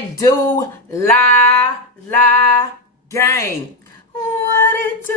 it do, la gang? What it do,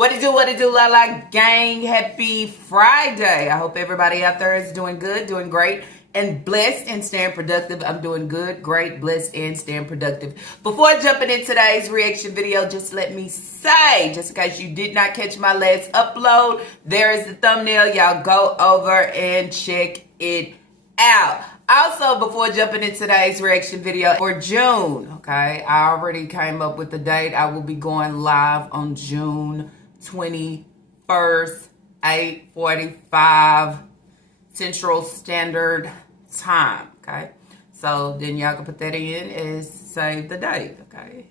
yo? What it do, la gang? Happy Friday. I hope everybody out there is doing good, doing great, and blessed and staying productive. I'm doing good, great, blessed, and staying productive. Before jumping in today's reaction video, just let me say, just in case you did not catch my last upload, there is the thumbnail. Y'all go over and check it out. Also, before jumping in today's reaction video for June, okay, I already came up with the date. I will be going live on June 21st, 8:45 Central Standard Time, okay? So then y'all can put that in and save the date, okay?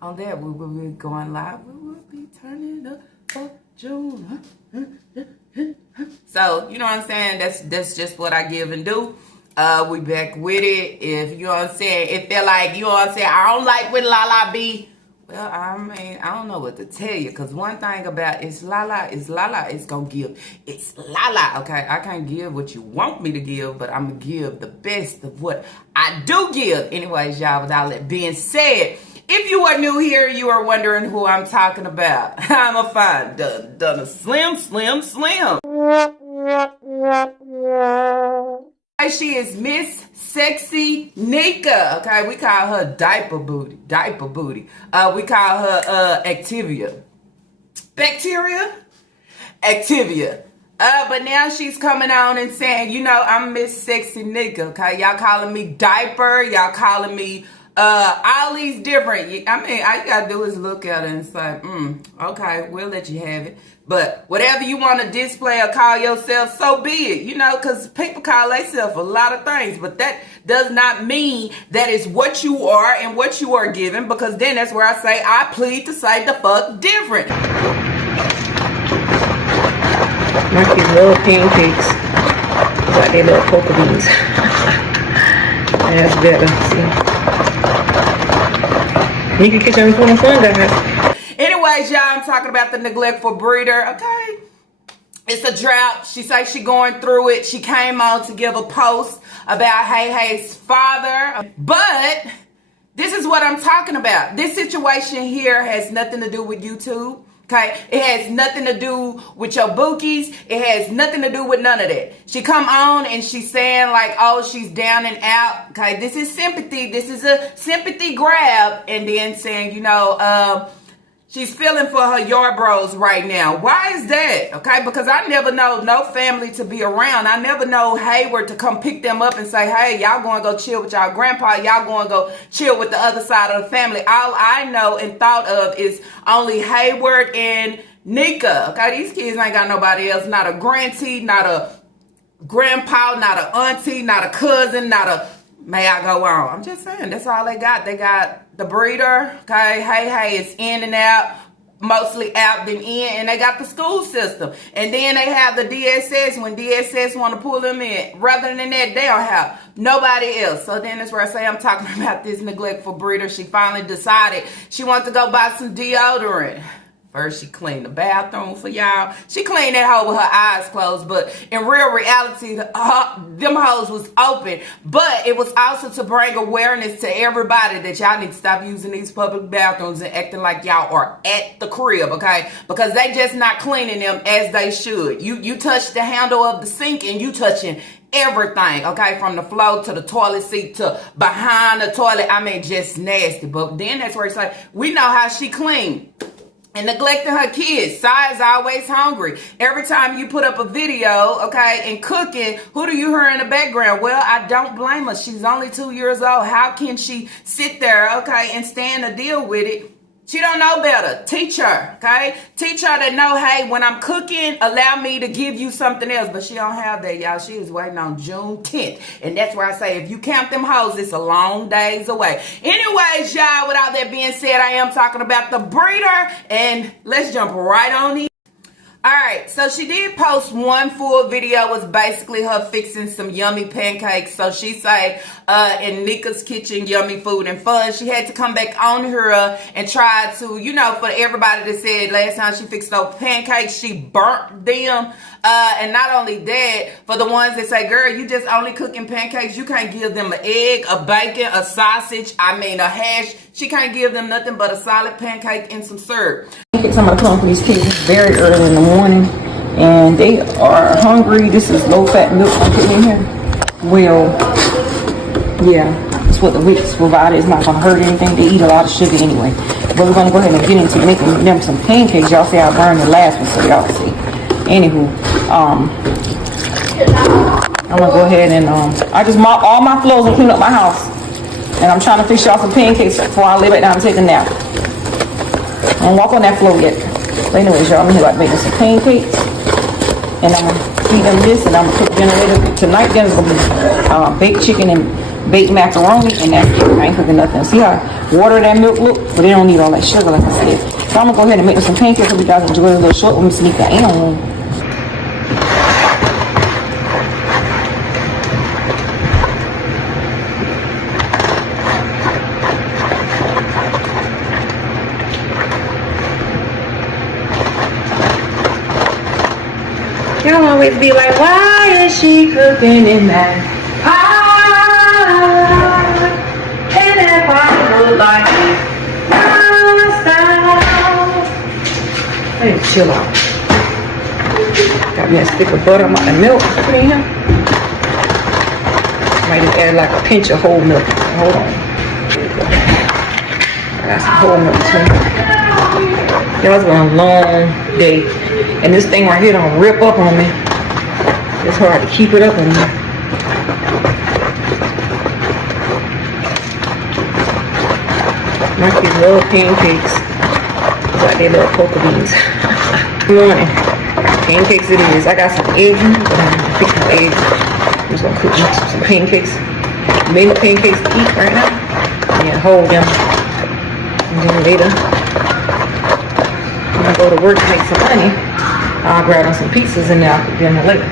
On that, we will be going live. We will be turning up for June. So, you know what I'm saying? That's just what I give and do. We back with it. If, you know what I'm saying, it feel like, you know what I'm saying, I don't like when Lala be. Well, I mean, I don't know what to tell you. Because one thing about Lala is going to give. It's Lala, okay? I can't give what you want me to give, but I'm going to give the best of what I do give. Anyways, y'all, without that being said, if you are new here, you are wondering who I'm talking about. I'm a fine, done a slim. She is Miss Sexy Nika. Okay, we call her Diaper Booty. We call her Activia. Bacteria? Activia. But now she's coming on and saying, you know, I'm Miss Sexy Nika. Okay, y'all calling me Diaper. Y'all calling me all these different. I mean, all you gotta do is look at it and say, okay, we'll let you have it. But whatever you want to display or call yourself, so be it. You know, because people call themselves a lot of things. But that does not mean that is what you are and what you are given. Because then that's where I say, I plead to say the fuck different. My kids love pancakes. Like they love poker beans. That's better. See? You can catch everything fun, guys. Anyways, y'all, I'm talking about the neglectful breeder, okay? It's a drought. She says she going through it. She came on to give a post about Hay's father. But this is what I'm talking about. This situation here has nothing to do with YouTube, okay? It has nothing to do with your bookies. It has nothing to do with none of that. She come on and she's saying like, oh, she's down and out, okay? This is sympathy. This is a sympathy grab. And then saying, you know, she's feeling for her yard bros right now. Why is that? Okay, because I never know no family to be around. I never know Hayward to come pick them up and say, hey, y'all going to go chill with y'all grandpa. Y'all going to go chill with the other side of the family. All I know and thought of is only Hayward and Nika. Okay, these kids ain't got nobody else. Not a grandtie, not a grandpa, not a auntie, not a cousin, not a... May I go on? I'm just saying, that's all they got. They got the breeder, okay? Hey, it's in and out, mostly out than in, and they got the school system. And then they have the DSS when DSS want to pull them in. Rather than that, they don't have nobody else. So then that's where I say I'm talking about this neglectful breeder. She finally decided she wants to go buy some deodorant. First, she cleaned the bathroom for y'all. She cleaned that hole with her eyes closed, but in real reality, them holes was open. But it was also to bring awareness to everybody that y'all need to stop using these public bathrooms and acting like y'all are at the crib, okay? Because they just not cleaning them as they should. You touch the handle of the sink and you touching everything, okay, from the floor to the toilet seat to behind the toilet. I mean, just nasty. But then that's where it's like, we know how she clean. And neglecting her kids. Si's always hungry. Every time you put up a video, okay, and cooking, who do you hear in the background? Well, I don't blame her. She's only 2 years old. How can she sit there, okay, and stand to deal with it? She don't know better. Teach her, okay? Teach her to know, hey, when I'm cooking, allow me to give you something else. But she don't have that, y'all. She is waiting on June 10th. And that's where I say, if you count them hoes, it's a long days away. Anyways, y'all, with all that being said, I am talking about the breeder. And let's jump right on in. Alright, so she did post one full video. Was basically her fixing some yummy pancakes. So she say in Nika's kitchen, yummy food and fun. She had to come back on her and try to, you know, for everybody that said last time she fixed those pancakes, she burnt them. And not only that, for the ones that say, girl, you just only cooking pancakes, you can't give them an egg, a bacon, a sausage, a hash. She can't give them nothing but a solid pancake and some syrup. I'm gonna come for these kids very early in the morning, and they are hungry. This is low-fat milk I'm putting in here. Well, yeah, it's what the Wix provided. It's not gonna hurt anything. They eat a lot of sugar anyway. But we're gonna go ahead and get into making them some pancakes. Y'all see I burned the last one, so y'all see. Anywho, I'm gonna go ahead and I just mop all my floors and clean up my house, and I'm trying to fix y'all some pancakes before I lay back down and take a nap. I don't walk on that floor yet. But anyways, y'all, I'm here like making some pancakes, and I'm gonna feed them this, and I'm gonna cook dinner later. Tonight dinner's gonna be baked chicken and baked macaroni, and that's it. I ain't cooking nothing. See how water that milk look? But they don't need all that sugar, like I said. So I'm gonna go ahead and make them some pancakes so you guys enjoy a little short with me, Sneaker and y'all always be like, why is she cooking in that pot? And that pot look like this. Let me chill out. Got me a stick of butter on my milk. Put in here. Might just add like a pinch of whole milk. Hold on. I got some whole milk too. Y'all, it's been a long day. And this thing right here don't rip up on me. It's hard to keep it up on me. My kids love pancakes. It's like they love poker beans. Good morning. Pancakes it is. I got some eggs, but I'm fixing the eggs. I'm just gonna cook some pancakes. Many pancakes to eat right now. And hold them. And then later, when I go to work to make some money, I'll grab them some pizzas and then I'll cook dinner later.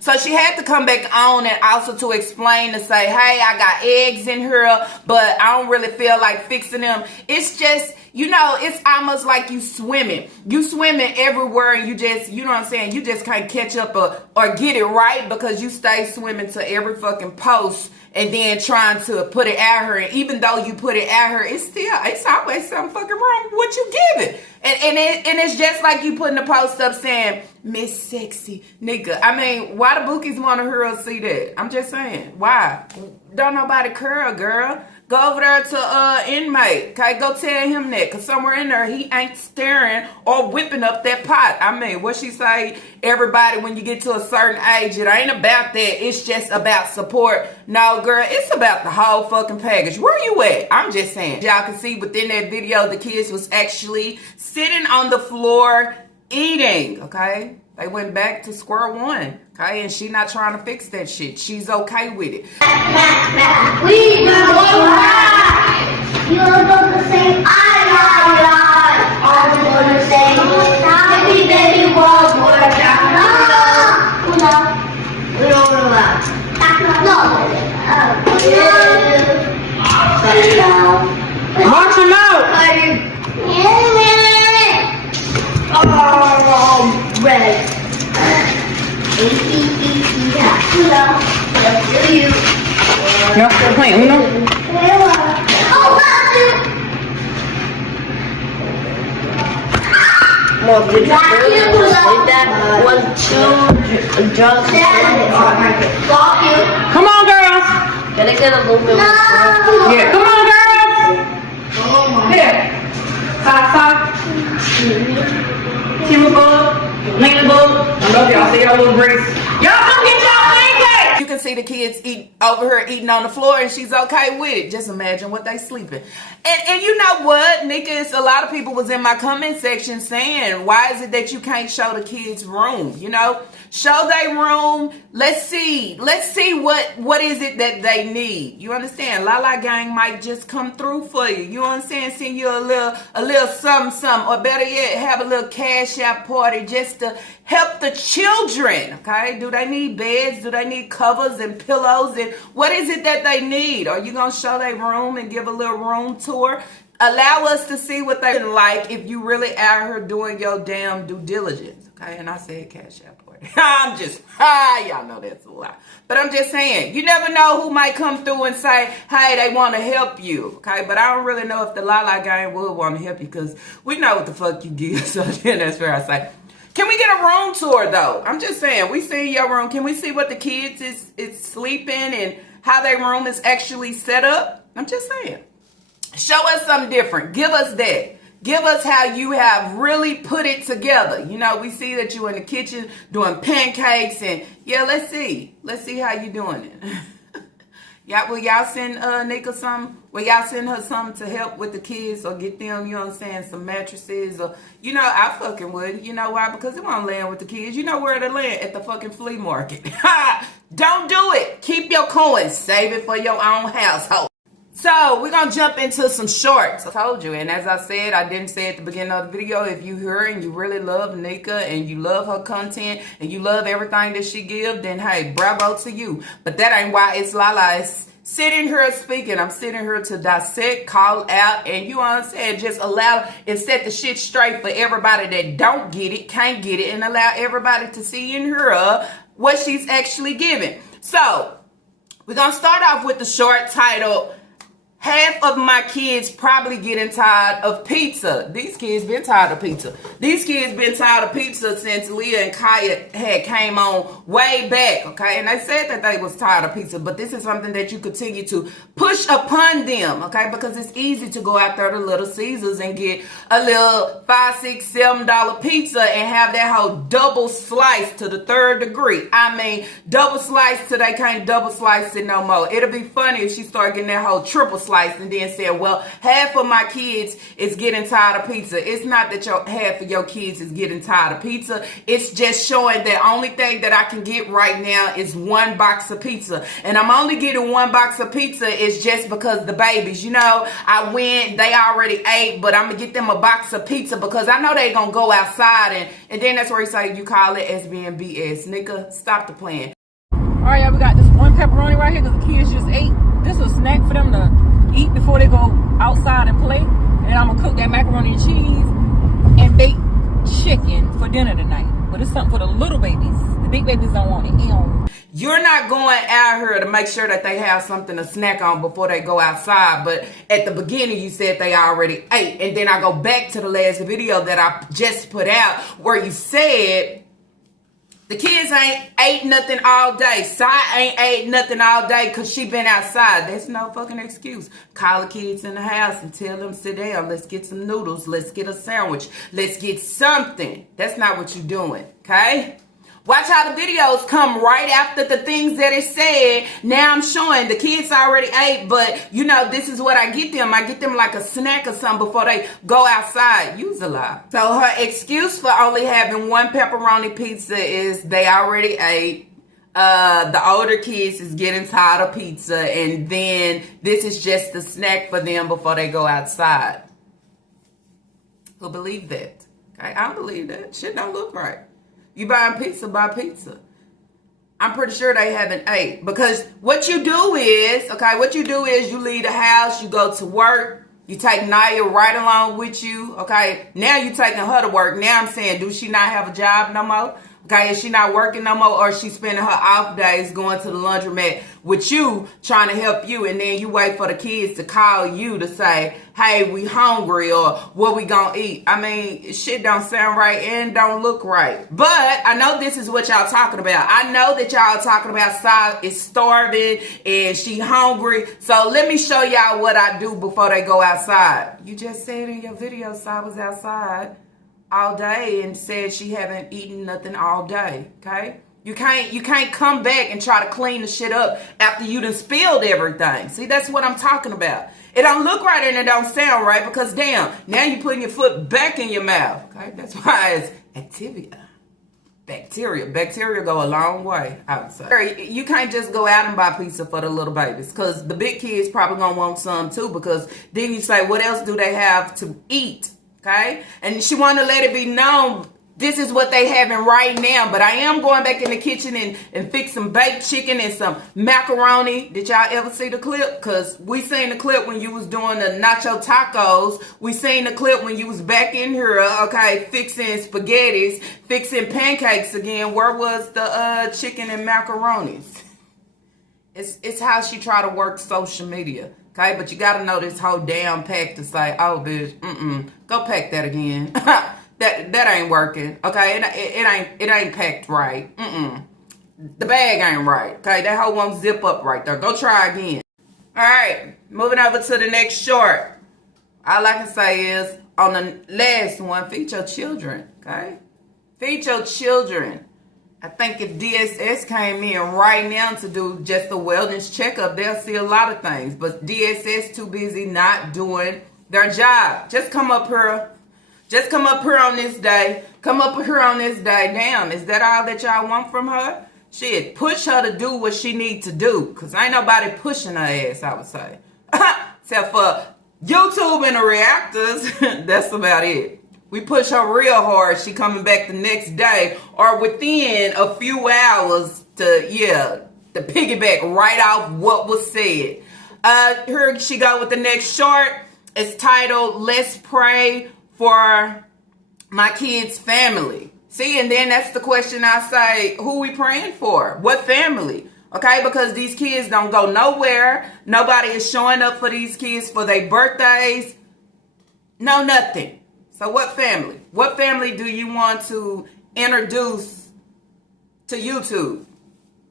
So she had to come back on and also to explain to say, hey, I got eggs in here, but I don't really feel like fixing them. It's just, you know, it's almost like you swimming. You swimming everywhere and you just, you know what I'm saying? You just can't catch up or get it right because you stay swimming to every fucking post and then trying to put it at her. And even though you put it at her, it's always something fucking wrong with what you give it. And it's just like you putting a post up saying, Miss Sexy Nigga. I mean, why the bookies want to hear us see that? I'm just saying, why? Don't nobody care, girl. Go over there to inmate. Okay, go tell him that. Because somewhere in there, he ain't staring or whipping up that pot. I mean, what she say, everybody, when you get to a certain age, it ain't about that. It's just about support. No, girl, it's about the whole fucking package. Where you at? I'm just saying. Y'all can see within that video, the kids was actually sitting on the floor eating, okay? They went back to square one, okay? And she not trying to fix that shit. She's okay with it. We do you don't say I all gonna say baby baby one more time. No. We don't know that. No. March him out! Oh, red. Y'all still playing Uno? More good that 1, 2 drugs. Come on, girls! Gotta get a little bit. Yeah, come on, girls! Here. Side. Timber bug, Lena bug. I love y'all. See y'all little braids. Y'all come get y'all pancakes! You can see the kids eat over here eating on the floor and she's okay with it. Just imagine what they sleeping. And you know what, Nika, a lot of people was in my comment section saying, why is it that you can't show the kids room? You know, show their room. Let's see what is it that they need. You understand? Lala Gang might just come through for you. You understand? Send you a little something, or better yet, have a little cash out party just to help the children. Okay? Do they need beds? Do they need covers and pillows? And what is it that they need? Are you gonna show their room and give a little room tour? Allow us to see what they like if you really out here doing your damn due diligence. Okay? And I said cash out party. I'm just, y'all know that's a lie. But I'm just saying, you never know who might come through and say, hey, they want to help you. Okay? But I don't really know if the Lala Gang would want to help you because we know what the fuck you give. So then that's where I say, can we get a room tour though? I'm just saying, we see your room. Can we see what the kids is sleeping and how their room is actually set up? I'm just saying. Show us something different. Give us that. Give us how you have really put it together. You know, we see that you in the kitchen doing pancakes and yeah, let's see. Let's see how you doing it. Will y'all send Nika something? Will y'all send her something to help with the kids or get them, you know what I'm saying, some mattresses or, you know, I fucking would. You know why? Because it won't land with the kids. You know where to land? At the fucking flea market. Don't do it. Keep your coins. Save it for your own household. So, we're going to jump into some shorts. I told you, and as I said, I didn't say at the beginning of the video, if you hear and you really love Nika and you love her content and you love everything that she gives, then hey, bravo to you. But that ain't why it's Lala. It's sitting here speaking. I'm sitting here to dissect, call out, and you understand, just allow and set the shit straight for everybody that don't get it, can't get it, and allow everybody to see and hear what she's actually giving. So, we're going to start off with the short title, half of my kids probably getting tired of pizza. These kids been tired of pizza. These kids been tired of pizza since Leah and Kaya had came on way back, okay? And they said that they was tired of pizza, but this is something that you continue to push upon them, okay? Because it's easy to go out there to Little Caesars and get a little $5, $6, $7 pizza and have that whole double slice to the third degree. I mean, double slice till they can't double slice it no more. It'll be funny if she start getting that whole triple slice and then said, well, half of my kids is getting tired of pizza. It's not that half of your kids is getting tired of pizza. It's just showing that only thing that I can get right now is one box of pizza. And I'm only getting one box of pizza is just because the babies, you know, I went, they already ate, but I'm going to get them a box of pizza because I know they going to go outside. And then that's where he say, you call it as being BS. Nigga, stop the plan. All right, y'all, we got this one pepperoni right here because the kids just ate. This is a snack for them to eat before they go outside and play. And I'm gonna cook that macaroni and cheese and bake chicken for dinner tonight. But it's something for the little babies. The big babies don't want it. You're not going out here to make sure that they have something to snack on before they go outside. But at the beginning, you said they already ate. And then I go back to the last video that I just put out where you said the kids ain't ate nothing all day. Sai ain't ate nothing all day because she been outside. That's no fucking excuse. Call the kids in the house and tell them, sit down. Let's get some noodles. Let's get a sandwich. Let's get something. That's not what you're doing, okay? Watch how the videos come right after the things that it said. Now I'm showing the kids already ate, but you know, this is what I get them. I get them like a snack or something before they go outside. Use a lie. So her excuse for only having one pepperoni pizza is they already ate. The older kids is getting tired of pizza, and then this is just a snack for them before they go outside. Who believe that? Okay, I don't believe that. Shit don't look right. You buying pizza, buy pizza. I'm pretty sure they haven't ate. Because what you do is, you leave the house, you go to work, you take Naya right along with you, okay? Now you taking her to work. Now I'm saying, do she not have a job no more? Okay, is she not working no more, or is she spending her off days going to the laundromat with you, trying to help you, and then you wait for the kids to call you to say, hey, we hungry, or what we gonna eat? I mean, shit don't sound right and don't look right. But I know this is what y'all talking about. I know that y'all talking about Sai is starving and she hungry. So let me show y'all what I do before they go outside. You just said in your video Sai was outside all day and said she haven't eaten nothing all day, okay? You can't come back and try to clean the shit up after you done spilled everything. See, that's what I'm talking about. It don't look right and it don't sound right because damn, now you putting your foot back in your mouth. Okay, that's why it's Activia. Bacteria go a long way, I would say. You can't just go out and buy pizza for the little babies because the big kids probably gonna want some too because then you say, what else do they have to eat? Okay, and she wanted to let it be known this is what they having right now. But I am going back in the kitchen and fix some baked chicken and some macaroni. Did y'all ever see the clip? Because we seen the clip when you was doing the nacho tacos. We seen the clip when you was back in here, okay, fixing spaghettis, fixing pancakes again. Where was the chicken and macaronis? It's how she try to work social media. Okay, but you got to know this whole damn pack to say, oh, bitch, go pack that again. That ain't working. Okay, it ain't packed right. The bag ain't right. Okay, that hoe won't zip up right there. Go try again. All right, moving over to the next short. All I can say is on the last one, feed your children. Okay, feed your children. I think if DSS came in right now to do just a wellness checkup, they'll see a lot of things. But DSS too busy not doing their job. Just come up here on this day. Come up here on this day. Damn, is that all that y'all want from her? Shit, push her to do what she need to do. Because ain't nobody pushing her ass, I would say. Except for YouTube and the reactors. That's about it. We push her real hard. She coming back the next day or within a few hours to piggyback right off what was said. Here she go with the next short. It's titled, Let's Pray for My Kids' Family. See, and then that's the question I say, who we praying for? What family? Okay, because these kids don't go nowhere. Nobody is showing up for these kids for their birthdays. No, nothing. So what family? What family do you want to introduce to YouTube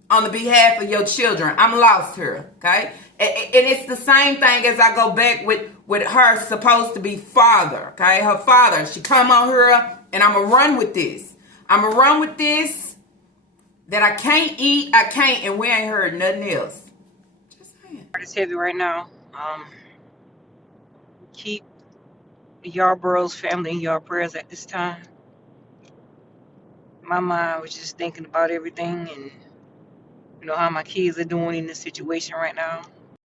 on the behalf of your children? I'm lost here, okay? And it's the same thing as I go back with her supposed to be father, okay? Her father, she come on here and I'm going to run with this. I'm going to run with this that I can't eat, I can't, and we ain't heard nothing else. Just saying. It's heavy right now. Keep Yarborough's family in your prayers at this time. My mind was just thinking about everything and how my kids are doing in this situation right now.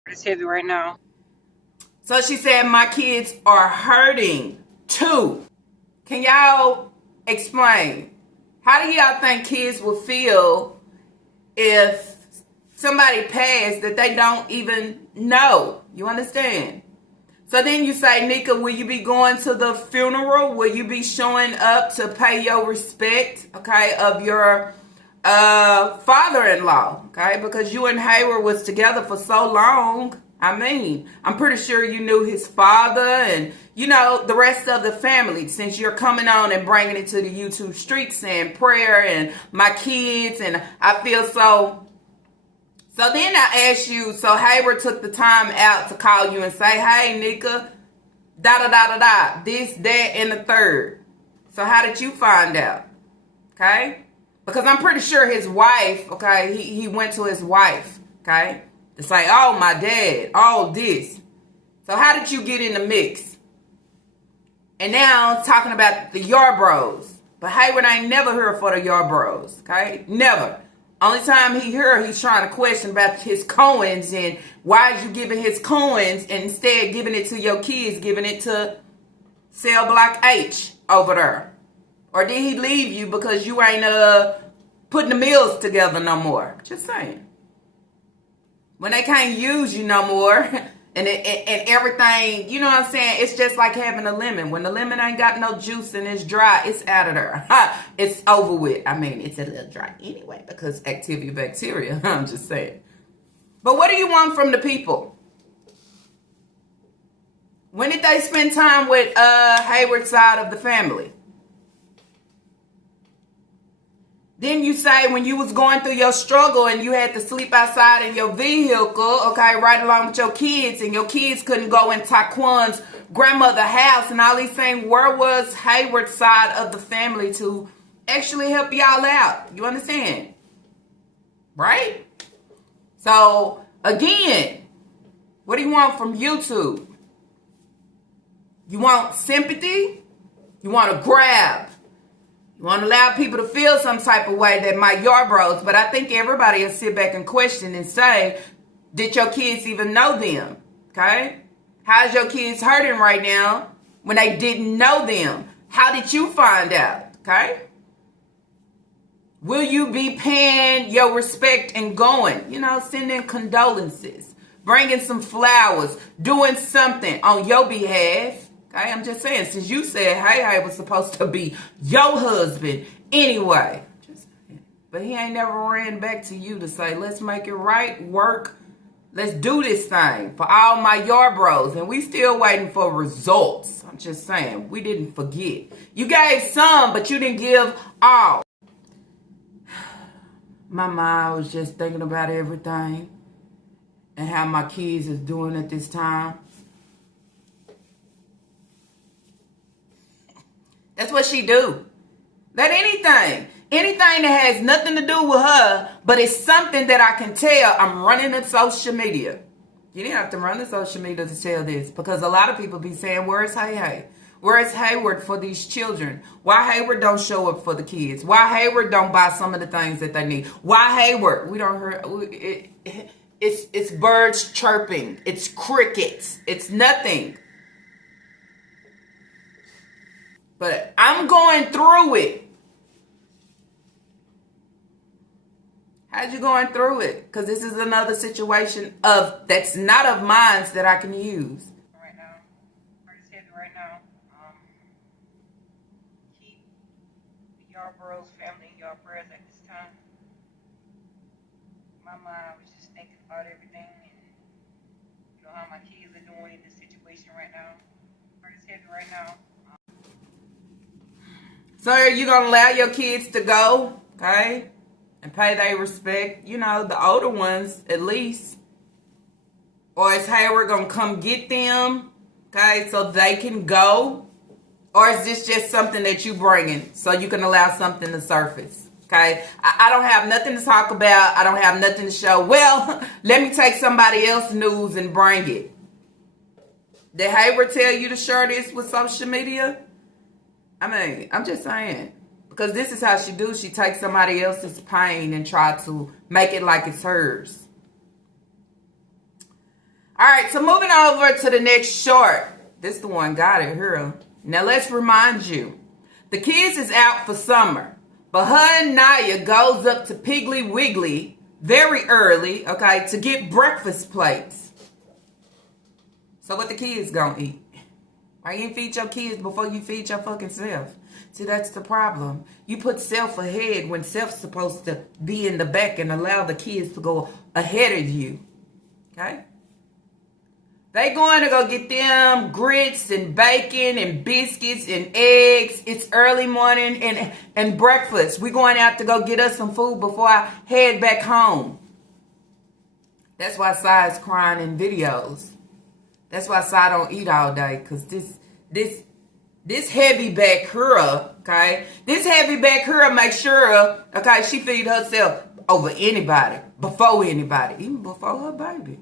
It's heavy right now. So she said my kids are hurting too. Can y'all explain? How do y'all think kids will feel if somebody passed that they don't even know? You understand? So then you say, Nika, will you be going to the funeral? Will you be showing up to pay your respect, okay, of your father-in-law, okay? Because you and Hayward was together for so long. I mean, I'm pretty sure you knew his father and, the rest of the family since you're coming on and bringing it to the YouTube streets saying prayer and my kids. And I feel so then I asked you, so Hayward took the time out to call you and say, hey, Nika, da-da-da-da-da, this, that, and the third. So how did you find out? Okay? Because I'm pretty sure his wife, okay, he went to his wife, okay, to say, oh, my dad, all this. So how did you get in the mix? And now talking about the Yarboroughs. But Hayward ain't never heard for the Yarboroughs, okay? Never. Only time he heard, he's trying to question about his coins and why is you giving his coins and instead giving it to your kids, giving it to Cell Block H over there. Or did he leave you because you ain't putting the meals together no more? Just saying. When they can't use you no more and everything, you know what I'm saying? It's just like having a lemon. When the lemon ain't got no juice and it's dry, it's out of there. It's over with. I mean, it's a little dry anyway because Activia bacteria. I'm just saying. But what do you want from the people? When did they spend time with Hayward's side of the family? Then you say when you was going through your struggle and you had to sleep outside in your vehicle, okay, right along with your kids, and your kids couldn't go in Taquan's grandmother's house and all these things, where was Hayward's side of the family to actually help y'all out? You understand? right? So, again, what do you want from YouTube? You want sympathy? You want to grab? You want to allow people to feel some type of way that might your bros, but I think everybody will sit back and question and say, did your kids even know them? Okay? How's your kids hurting right now when they didn't know them? How did you find out? Okay? Will you be paying your respect and going? You know, sending condolences, bringing some flowers, doing something on your behalf. Okay, I'm just saying, since you said, hey, I was supposed to be your husband anyway. Just saying. But he ain't never ran back to you to say, let's make it right, work. Let's do this thing for all my yard bros. And we still waiting for results. I'm just saying, we didn't forget. You gave some, but you didn't give all. My mind was just thinking about everything and how my kids is doing at this time. That's what she do. Let anything that has nothing to do with her, but it's something that I can tell, I'm running to social media. You didn't have to run to social media to tell this, because a lot of people be saying, where's Hey? Where's Hayward for these children? Why Hayward don't show up for the kids? Why Hayward don't buy some of the things that they need? Why Hayward? We don't hear, it's birds chirping. It's crickets. It's nothing. But I'm going through it. How'd you going through it? Because this is another situation that's not of mine that I can use. Right now, I just said right now, keep your bros family in your prayers at this time. My mind was just thinking about everything and how my kids are doing in this situation right now. I just said right now. So are you going to allow your kids to go, okay, and pay their respect? You know, the older ones, at least. Or is Hayward going to come get them, okay, so they can go? Or is this just something that you bringing so you can allow something to surface, okay? I don't have nothing to talk about. I don't have nothing to show. Well, let me take somebody else's news and bring it. Did Hayward tell you to share this with social media? I mean, I'm just saying, because this is how she do. She takes somebody else's pain and try to make it like it's hers. All right, so moving over to the next short. This the one got it here. Now let's remind you, the kids is out for summer, but her and Naya goes up to Piggly Wiggly very early, okay, to get breakfast plates. So what the kids gonna eat? Why you didn't feed your kids before you feed your fucking self? See, that's the problem. You put self ahead when self's supposed to be in the back and allow the kids to go ahead of you. Okay? They going to go get them grits and bacon and biscuits and eggs. It's early morning and breakfast. We going out to go get us some food before I head back home. That's why Sai's crying in videos. That's why Sai don't eat all day, because this heavy back here, okay? This heavy back here makes sure, okay, she feed herself over anybody, before anybody, even before her baby.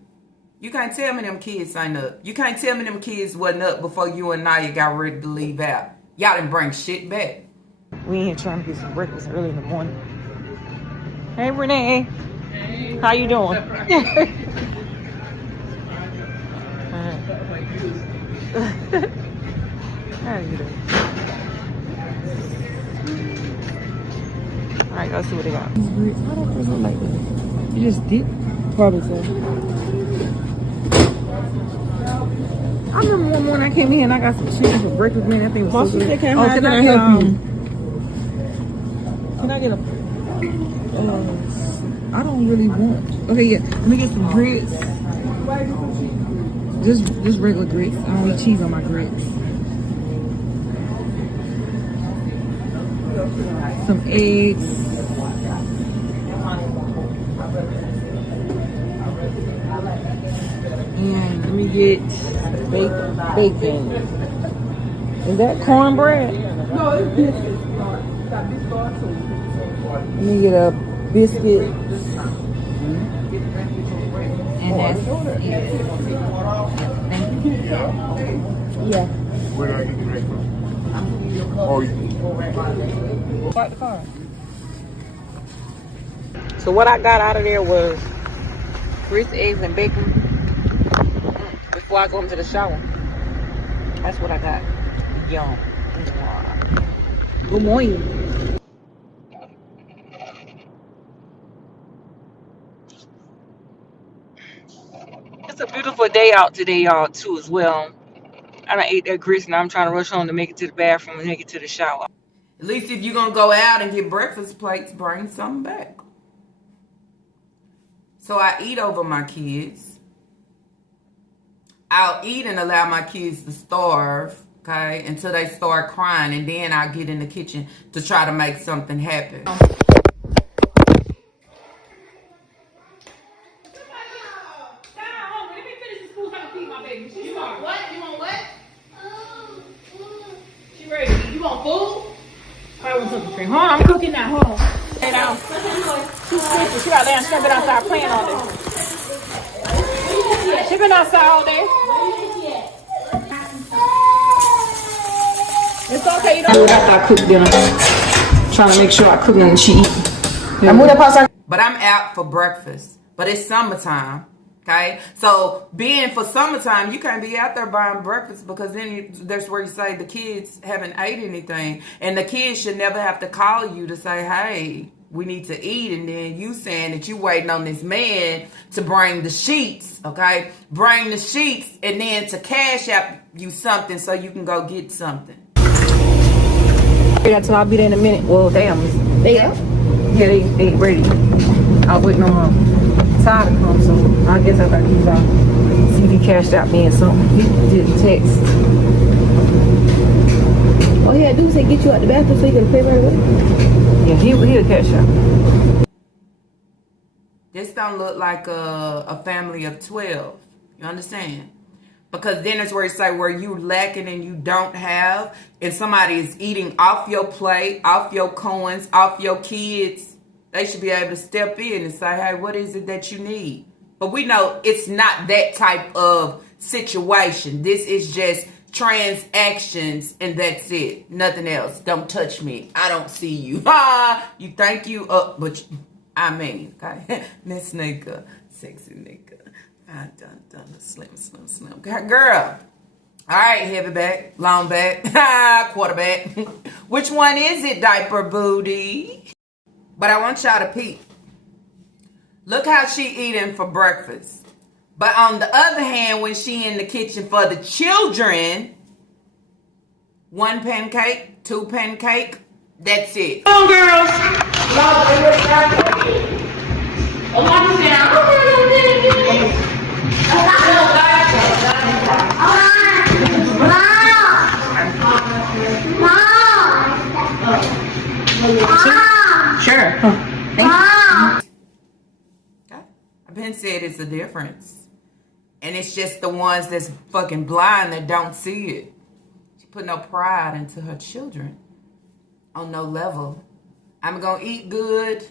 You can't tell me them kids ain't up. You can't tell me them kids wasn't up before you and Naya got ready to leave out. Y'all didn't bring shit back. We in here trying to get some breakfast early in the morning. Hey, Renee. Hey. How you doing? How you doing? Alright, let's see what they got. Why don't they look like that? You just dip? Probably so. I remember one morning I came in and I got some chicken for breakfast, man. That thing was so good. Can I help you? Can I get a... I don't really want... Okay, yeah. Let me get some grits. Just regular grits. I don't eat cheese on my grits. Some eggs. And let me get bacon. Is that cornbread? No, it's biscuits. Let me get a biscuit Yeah. Where do I get the drink from? Oh, you. Park the car. So what I got out of there was grits, eggs, and bacon before I go into the shower. That's what I got. Yum. Good morning. It's a beautiful day out today, y'all, too, as well. I done ate that grits and I'm trying to rush home to make it to the bathroom and make it to the shower. At least if you're going to go out and get breakfast plates, bring something back. So I eat over my kids. I'll eat and allow my kids to starve, okay, until they start crying. And then I'll get in the kitchen to try to make something happen. You want what? You want what? She ready to eat. You want food? I want something to drink. Hold on, I'm cooking now. Hold on. Lay down. She's sleeping. She got down. She's been outside playing all day. She been outside all day. It's okay. You don't. After I cook dinner, trying to make sure I cook and she eat. But I'm out for breakfast. But it's summertime. Okay, so being for summertime, you can't be out there buying breakfast because then that's where you say the kids haven't ate anything. And the kids should never have to call you to say, hey, we need to eat. And then you saying that you waiting on this man to bring the sheets, okay? Bring the sheets and then to cash out you something so you can go get something. Yeah, so I'll be there in a minute. Well, damn. They up? Yeah, they ready. I'll wait no more. Tired to come, so I guess I gotta use out. See if he cashed out me or something. He did the text. All he had to do was say get you out the bathroom so you can pay right away. Yeah, he'll cash out. This don't look like a family of 12. You understand? Because then it's where it say where you lacking and you don't have, and somebody is eating off your plate, off your coins, off your kids. They should be able to step in and say, hey, what is it that you need? But we know it's not that type of situation. This is just transactions and that's it. Nothing else. Don't touch me. I don't see you. You think you up, but I mean, okay? This nigga, sexy nigga. Slim. Girl. All right, heavy back, long back, quarterback. Which one is it, diaper booty? But I want y'all to peep. Look how she eating for breakfast. But on the other hand, when she in the kitchen for the children, 1 pancake, 2 pancake, that's it. Come on, girls. Sure. Thank you. I've been said it's a difference. And it's just the ones that's fucking blind that don't see it. She put no pride into her children on no level. I'm going to eat good.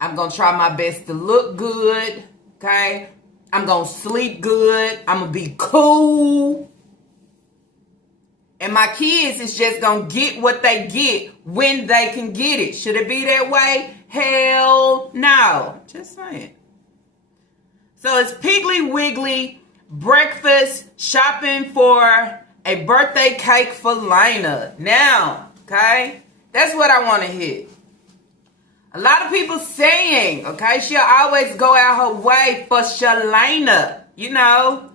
I'm going to try my best to look good. Okay? I'm going to sleep good. I'm going to be cool. And my kids is just going to get what they get when they can get it. Should it be that way? Hell no. Just saying. So it's Piggly Wiggly breakfast shopping for a birthday cake for Lena. Now, okay? That's what I want to hit. A lot of people saying, okay, she'll always go out her way for Shalana. You know.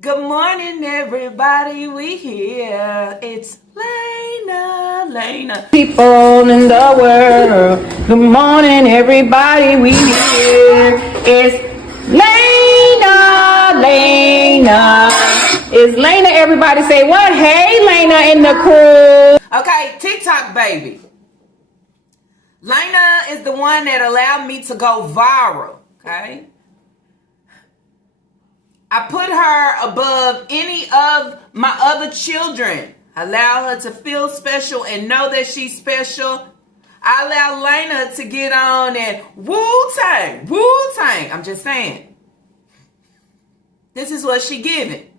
Good morning, everybody. We here. It's Lena. People in the world. Good morning, everybody. We here. It's Lena. It's Lena. Everybody say what? Hey, Lena in the crew. Okay, TikTok baby. Lena is the one that allowed me to go viral. Okay. I put her above any of my other children. Allow her to feel special and know that she's special. I allow Lena to get on and Wu-Tang. I'm just saying. This is what she giving.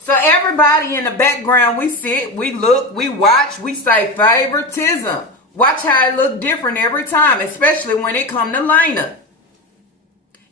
So everybody in the background, we sit, we look, we watch, we say favoritism. Watch how it look different every time, especially when it come to Lena.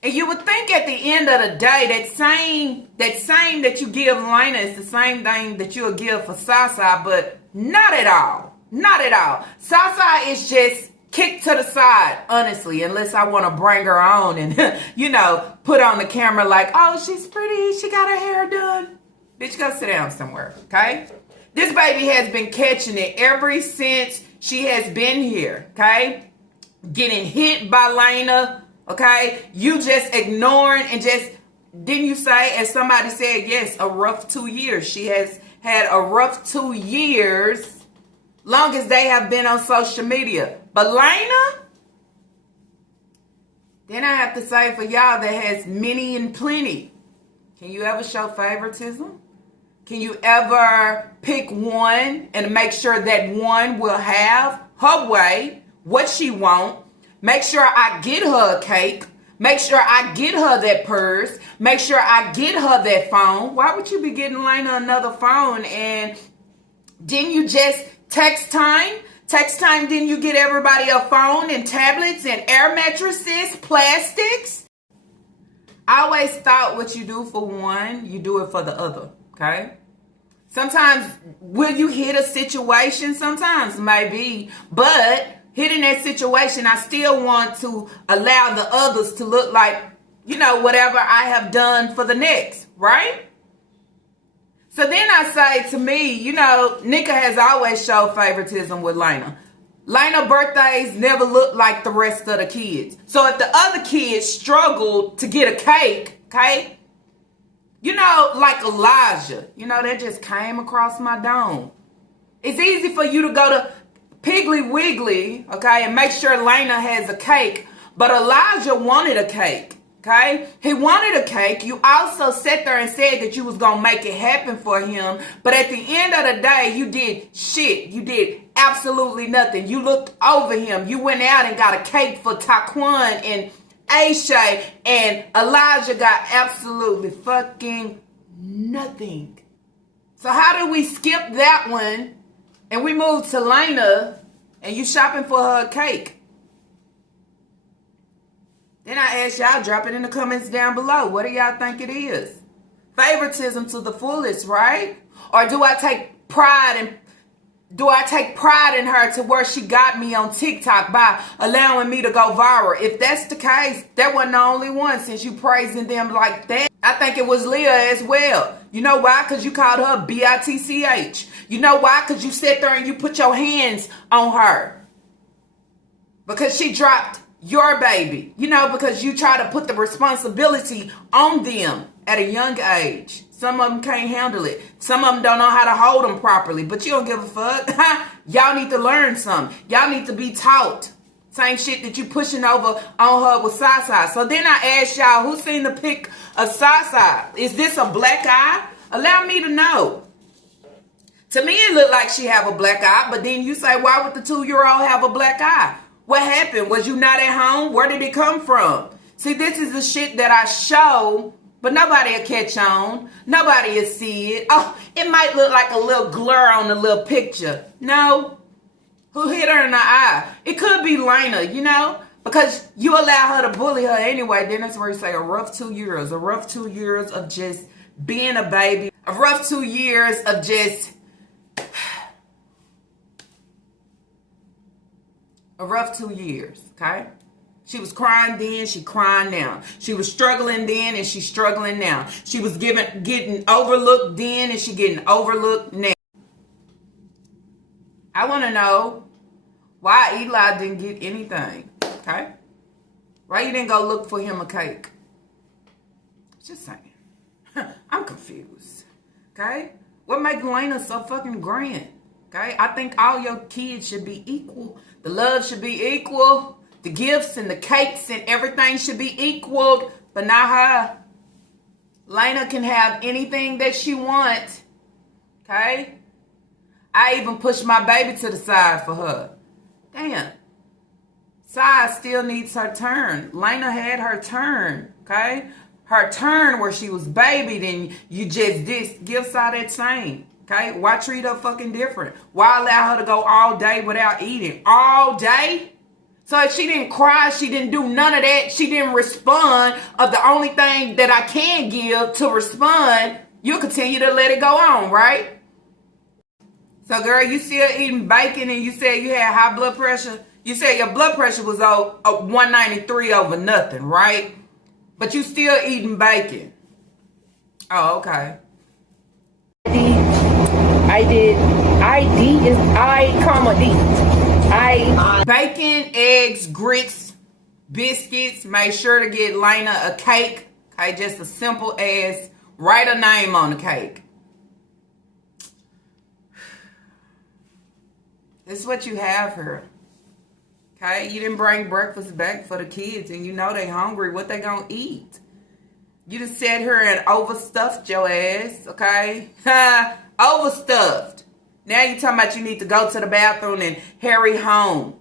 And you would think at the end of the day, that same that you give Lena is the same thing that you'll give for Sasa, but not at all. Not at all. Sasa is just kicked to the side, honestly, unless I want to bring her on and, you know, put on the camera like, oh, she's pretty, she got her hair done. Bitch, go sit down somewhere, okay? This baby has been catching it ever since she has been here, okay? Getting hit by Lena, okay? You just ignoring and just, didn't you say, as somebody said, yes, a rough 2 years. She has had a rough 2 years, long as they have been on social media. But Lena, then I have to say for y'all that has many and plenty. Can you ever show favoritism? Can you ever pick one and make sure that one will have her way, what she want? Make sure I get her a cake. Make sure I get her that purse. Make sure I get her that phone. Why would you be getting Lena another phone? And didn't you just text time? Text time, didn't you get everybody a phone and tablets and air mattresses, plastics? I always thought what you do for one, you do it for the other, okay? Sometimes, will you hit a situation? Sometimes, maybe. But hitting that situation, I still want to allow the others to look like, you know, whatever I have done for the next, right? So then I say to me, you know, Nika has always showed favoritism with Lena. Lena birthdays never look like the rest of the kids. So if the other kids struggled to get a cake, okay, you know, like Elijah, you know, that just came across my dome. It's easy for you to go to Piggly Wiggly, okay, and make sure Lena has a cake. But Elijah wanted a cake, okay? He wanted a cake. You also sat there and said that you was going to make it happen for him. But at the end of the day, you did shit. You did absolutely nothing. You looked over him. You went out and got a cake for Taquan and Aisha, and Elijah got absolutely fucking nothing. So how did we skip that one and we moved to Lena and you shopping for her a cake? Then I asked y'all, drop it in the comments down below. What do y'all think it is? Favoritism to the fullest, right? Or do I take pride in her to where she got me on TikTok by allowing me to go viral? If that's the case, that wasn't the only one, since you praising them like that. I think it was Leah as well. You know why? Because you called her B-I-T-C-H. You know why? Because you sat there and you put your hands on her. Because she dropped your baby. You know, because you try to put the responsibility on them at a young age. Some of them can't handle it. Some of them don't know how to hold them properly. But you don't give a fuck. Y'all need to learn something. Y'all need to be taught. Same shit that you pushing over on her with Sasa. So then I asked y'all, who seen the pic of Sasa? Is this a black eye? Allow me to know. To me, it looked like she have a black eye. But then you say, why would the 2-year-old have a black eye? What happened? Was you not at home? Where did it come from? See, this is the shit that I show, but nobody will catch on. Nobody will see it. Oh, it might look like a little glare on the little picture. No. Who hit her in the eye? It could be Lena, you know, because you allow her to bully her anyway. Then that's where you say a rough 2 years. A rough 2 years of just being a baby. A rough 2 years of just... a rough 2 years, okay? She was crying then, she crying now. She was struggling then and she's struggling now. She was getting overlooked then and she getting overlooked now. I want to know why Eli didn't get anything, okay? Why you didn't go look for him a cake? Just saying. I'm confused, okay? What makes Lena so fucking grand, okay? I think all your kids should be equal. The love should be equal. The gifts and the cakes and everything should be equaled, but not her. Lena can have anything that she wants, okay? I even pushed my baby to the side for her. Damn. Sai still needs her turn. Lena had her turn, okay? her turn where she was baby, then you just give her that same. Okay? Why treat her fucking different? Why allow her to go all day without eating? All day? So if she didn't cry, she didn't do none of that, she didn't respond of the only thing that I can give to respond, you'll continue to let it go on, right? So girl, you still eating bacon and you said you had high blood pressure? You said your blood pressure was 193 over nothing, right? But you still eating bacon. Oh, okay. ID is I, comma, D. Bacon, eggs, grits, biscuits. Make sure to get Lena a cake. Okay, just as simple as write a name on the cake. This is what you have here. Okay, you didn't bring breakfast back for the kids and you know they hungry. What they gonna eat? You just sat here and overstuffed your ass, okay? Overstuffed. Now you talking about you need to go to the bathroom and hurry home.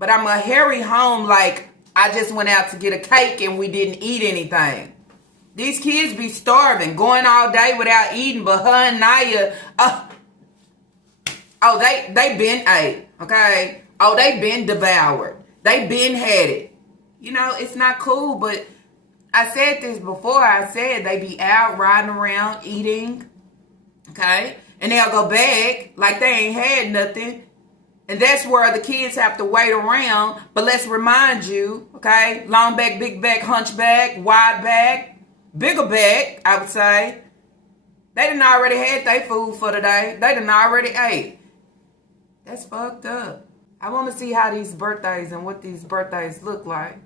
But I'm a hurry home like I just went out to get a cake and we didn't eat anything. These kids be starving, going all day without eating, but her and Naya, they been ate, okay? Oh, they been devoured. They been had it. You know, it's not cool, but I said this before. I said they be out riding around eating, okay? And they'll go back like they ain't had nothing. And that's where the kids have to wait around. But let's remind you, okay? Long back, big back, hunchback, wide back, bigger back, I would say. They done already had their food for the day. They done already ate. That's fucked up. I want to see how these birthdays and what these birthdays look like.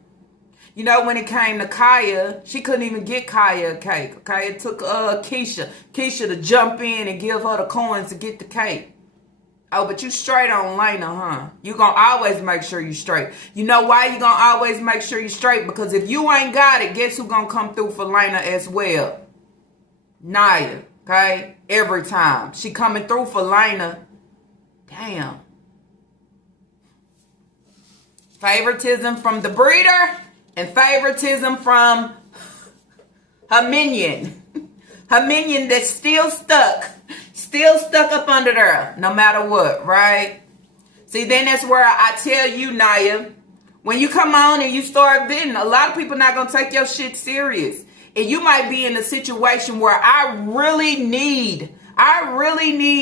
You know, when it came to Kaya, she couldn't even get Kaya a cake, okay? It took Keisha to jump in and give her the coins to get the cake. Oh, but you straight on Lena, huh? You gonna always make sure you straight. You know why you gonna always make sure you straight? Because if you ain't got it, guess who gonna come through for Lena as well? Naya, okay? Every time. She coming through for Lena. Damn. Favoritism from the breeder and favoritism from her minion. Her minion that's still stuck up under there, no matter what, right? See, then that's where I tell you, Naya, when you come on and you start bidding, a lot of people not going to take your shit serious. And you might be in a situation where I really need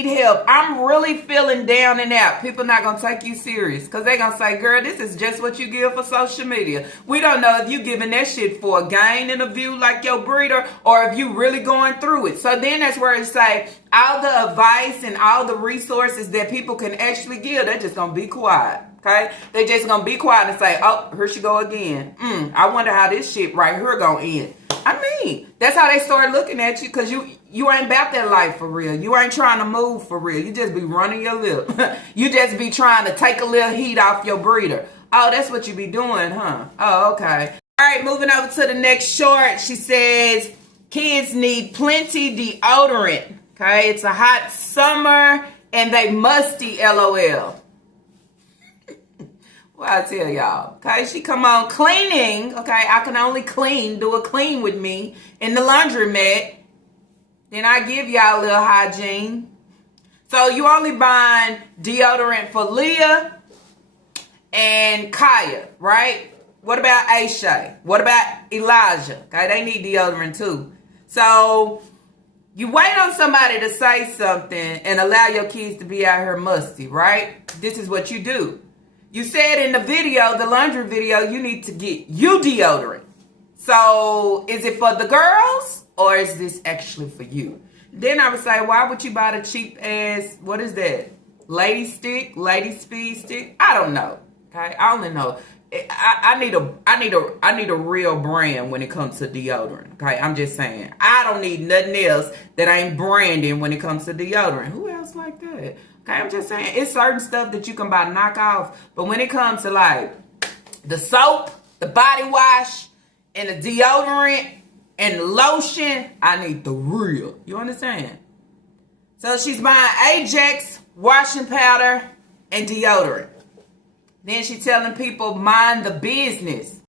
help. I'm really feeling down and out. People not going to take you serious because they're going to say, girl, this is just what you give for social media. We don't know if you giving that shit for a gain in a view like your breeder or if you really going through it. So then that's where it say all the advice and all the resources that people can actually give, they're just going to be quiet. Okay? They're just going to be quiet and say, oh, here she go again. I wonder how this shit right here going to end. I mean, that's how they start looking at you because you ain't about that life for real. You ain't trying to move for real. You just be running your lip. You just be trying to take a little heat off your breeder. Oh, that's what you be doing, huh? Oh, okay. All right, moving over to the next short. She says, kids need plenty deodorant. Okay, it's a hot summer and they musty, LOL. Well, I tell y'all, okay, she come on cleaning, okay, I can only do a clean with me in the laundromat, then I give y'all a little hygiene. So you only buying deodorant for Leah and Kaya, right? What about Aisha? What about Elijah? Okay, they need deodorant too. So you wait on somebody to say something and allow your kids to be out here musty, right? This is what you do. You said in the video, the laundry video, you need to get you deodorant. So is it for the girls or is this actually for you? Then I would say, why would you buy the cheap ass, what is that? Lady stick, lady speed stick? I don't know. Okay, I only know. I need a real brand when it comes to deodorant. Okay, I'm just saying. I don't need nothing else that ain't branding when it comes to deodorant. Who else like that? Okay, I'm just saying, it's certain stuff that you can buy knockoff, but when it comes to like the soap, the body wash, and the deodorant, and the lotion, I need the real. You understand? So she's buying Ajax, washing powder, and deodorant. Then she's telling people, mind the business.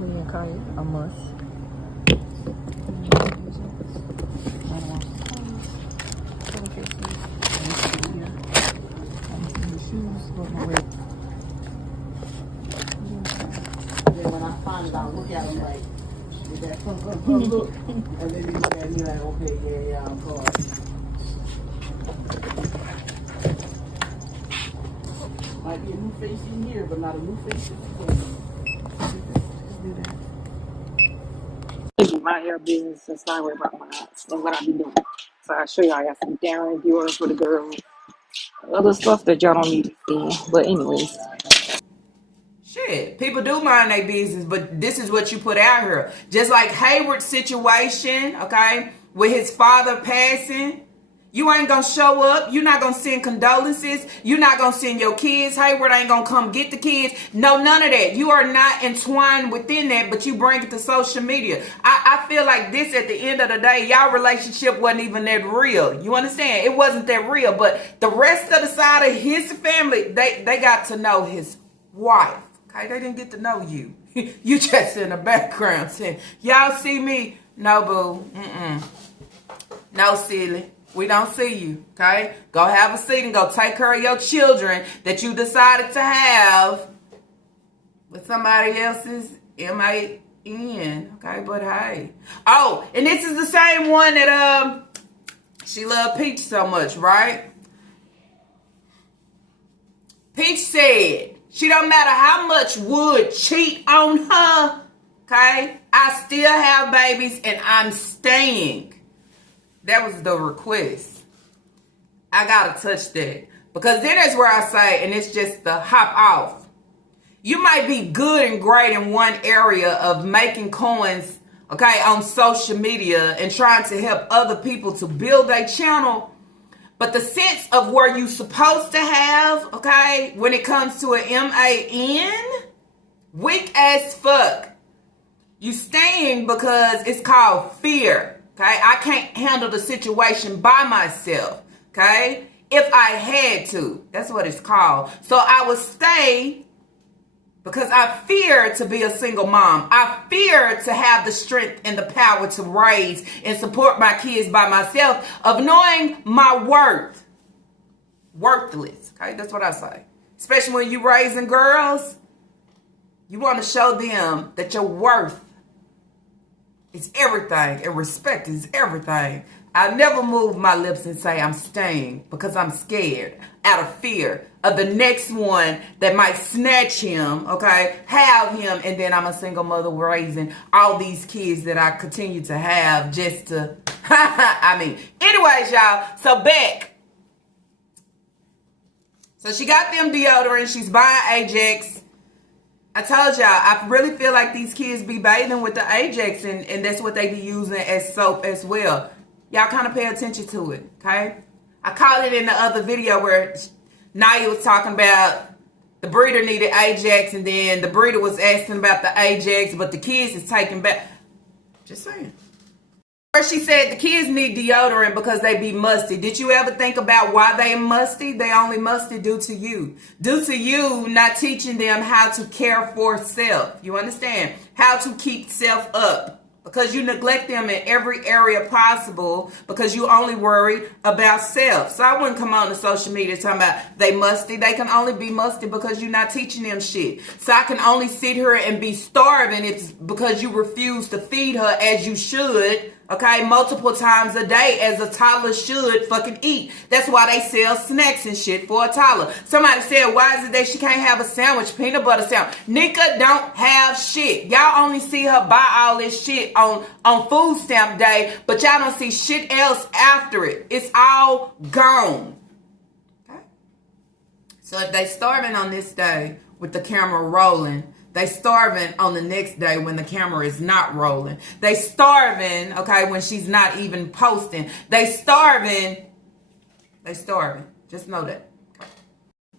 We in Okay, a must. When I find it, I'll look at them like, is that some look? And they be looking at me like, okay, yeah, I'm caught. Might be a new face in here, but not a new face in This is my hair business. That's not worry about my eyes and what I be doing. So I'll show y'all. I got some Darren deodorant for the girls. Other stuff that y'all don't need to see. But anyways. Shit, people do mind their business, but this is what you put out here. Just like Hayward's situation, okay, with his father passing, you ain't gonna show up. You're not gonna send condolences. You're not gonna send your kids. Hayward ain't gonna come get the kids. No, none of that. You are not entwined within that, but you bring it to social media. I feel like this at the end of the day, y'all relationship wasn't even that real. You understand? It wasn't that real, but the rest of the side of his family, they got to know his wife. Okay, they didn't get to know you. You just in the background saying, y'all see me? No, boo. No, silly. We don't see you. Okay? Go have a seat and go take care of your children that you decided to have with somebody else's MAN. Okay, but hey. Oh, and this is the same one that she loved Peach so much, right? Peach said, she don't matter how much Wood cheat on her, okay? I still have babies and I'm staying. That was the request. I gotta touch that. Because then that's where I say, and it's just the hop off. You might be good and great in one area of making coins, okay, on social media and trying to help other people to build a channel. But the sense of where you supposed to have, okay, when it comes to an MAN, weak as fuck. You staying because it's called fear, okay? I can't handle the situation by myself, okay? If I had to, that's what it's called. So I would stay because I fear to be a single mom. I fear to have the strength and the power to raise and support my kids by myself, of knowing my worth. Worthless. Okay, that's what I say. Especially when you raising girls, you want to show them that your worth is everything and respect is everything. I never move my lips and say I'm staying because I'm scared out of fear of the next one that might snatch him, okay, have him, and then I'm a single mother raising all these kids that I continue to have just to, I mean, anyways, y'all, so back. So she got them deodorant, she's buying Ajax. I told y'all, I really feel like these kids be bathing with the Ajax, and that's what they be using as soap as well. Y'all kind of pay attention to it, okay? I called it in the other video where Naya was talking about the breeder needed Ajax, and then the breeder was asking about the Ajax, but the kids is taking back. Just saying. Where she said the kids need deodorant because they be musty. Did you ever think about why they musty? They only musty due to you. Due to you not teaching them how to care for self. You understand? How to keep self up. Because you neglect them in every area possible because you only worry about self. So I wouldn't come on to social media talking about they musty. They can only be musty because you're not teaching them shit. So I can only sit here and be starving. It's because you refuse to feed her as you should. Okay, multiple times a day as a toddler should fucking eat. That's why they sell snacks and shit for a toddler. Somebody said, why is it that she can't have a sandwich, peanut butter sandwich? Nika don't have shit. Y'all only see her buy all this shit on food stamp day, but y'all don't see shit else after it. It's all gone. Okay? So if they starving on this day with the camera rolling, they starving on the next day when the camera is not rolling. They starving, okay, when she's not even posting. They starving. Just know that. Okay.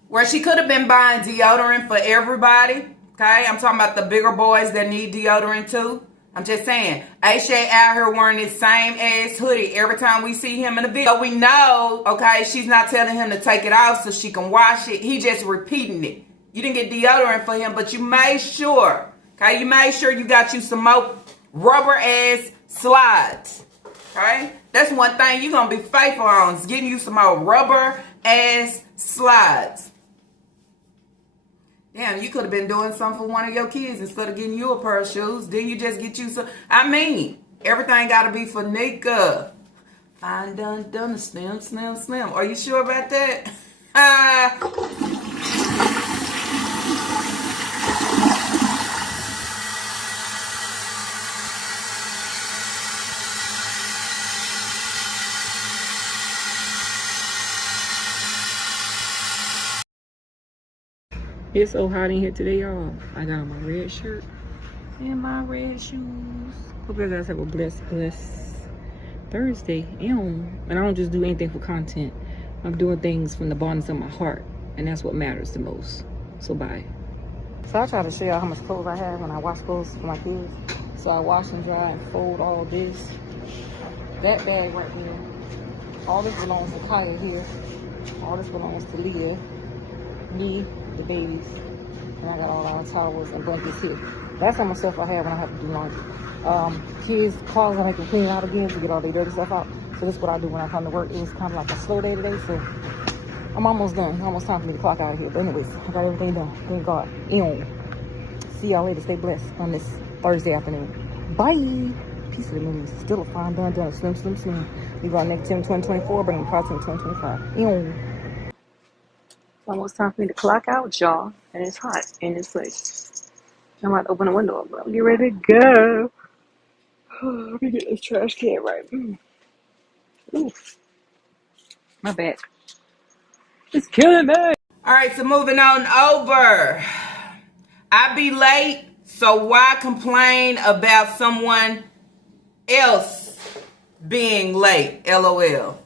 Where she could have been buying deodorant for everybody, okay? I'm talking about the bigger boys that need deodorant too. I'm just saying, Aisha out here wearing this same ass hoodie every time we see him in the video. So we know, okay, she's not telling him to take it off so she can wash it. He just repeating it. You didn't get deodorant for him, but you made sure Okay, you made sure you got you some more rubber ass slides. Okay, that's one thing you're gonna be faithful on, is getting you some more rubber ass slides. Damn, you could have been doing something for one of your kids instead of getting you a pair of shoes. Then you just get you some. I mean, everything got to be for Nika. Fine, done, slim. Are you sure about that? It's so hot in here today, y'all. I got on my red shirt and my red shoes. Hope you guys have a blessed Thursday. And I don't just do anything for content. I'm doing things from the bottom of my heart, and that's what matters the most. So bye. So I try to show y'all how much clothes I have when I wash clothes for my kids. So I wash and dry and fold all this. That bag right here. All this belongs to Kaya here. All this belongs to Leah, me, the babies, and I got all our towels and blankets here. That's how much stuff I have when I have to do laundry. Kids' clothes, I make them clean out again to get all their dirty stuff out. So this is what I do when I come to work. It was kind of like a slow day today, so I'm almost done. Almost time for me to clock out of here. But anyways, I got everything done. Thank God. See y'all later. Stay blessed on this Thursday afternoon. Bye. Peace of the moon. Still a fine, done. Slim. We got next 10 2024, bringing positive 2025. Almost time for me to clock out, y'all. And it's hot in this place. I'm about to open the window up, but I'm getting ready to go. Let me get this trash can right. Ooh. My back. It's killing me. All right, so moving on over. I be late, so why complain about someone else being late? LOL. What